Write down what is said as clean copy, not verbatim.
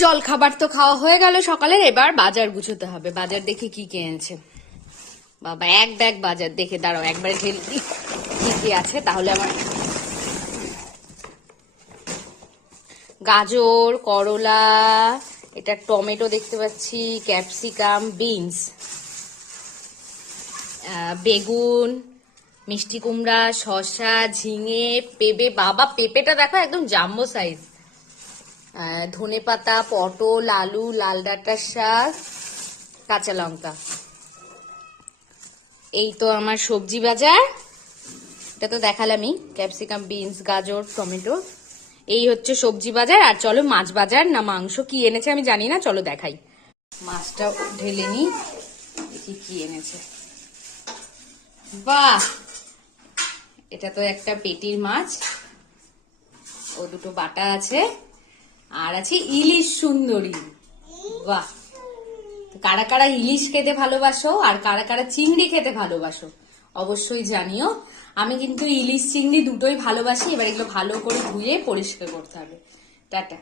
জল খাবার তো খাওয়া হয়ে গেল সকালের, এবার বাজার গুছোতে হবে। বাজার দেখে কি কিনেছে বাবা, এক ব্যাগ বাজার। দেখে দাঁড়াও একবারে ঢেলে দিই কি কি আছে, তাহলে আমার। গাজর, করলা, এটা টমেটো দেখতে পাচ্ছি, ক্যাপসিকাম, বিনস, বেগুন, মিষ্টি কুমড়া, শসা, ঝিঙে, পেঁপে। বাবা পেঁপেটা দেখো একদম জাম্বো সাইজ। ধনে পাতা, পটল, আলু, লাল ডাঁটার শাক, কাঁচা লঙ্কা। এই তো আমার সবজি বাজার। এটা তো দেখালামই, ক্যাপসিকাম, বিনস, গাজর, টমেটো। এই হচ্ছে সবজি বাজার। আর চলো মাছ বাজার না মাংস কি এনেছে আমি জানি না, চলো দেখাই। মাছটা ঢেলে নি, দেখি কি এনেছে। বাহ, এটা তো একটা পেটির মাছ, ও দুটো বাটা আছে, আর আছে ইলিশ সুন্দরী। বাহ, কারা কারা ইলিশ খেতে ভালোবাসো আর কারা কারা চিংড়ি খেতে ভালোবাসো অবশ্যই জানিও। আমি কিন্তু ইলিশ চিংড়ি দুটোই ভালোবাসি। এবার এগুলো ভালো করে ধুয়ে পরিষ্কার করতে হবে। টাটা।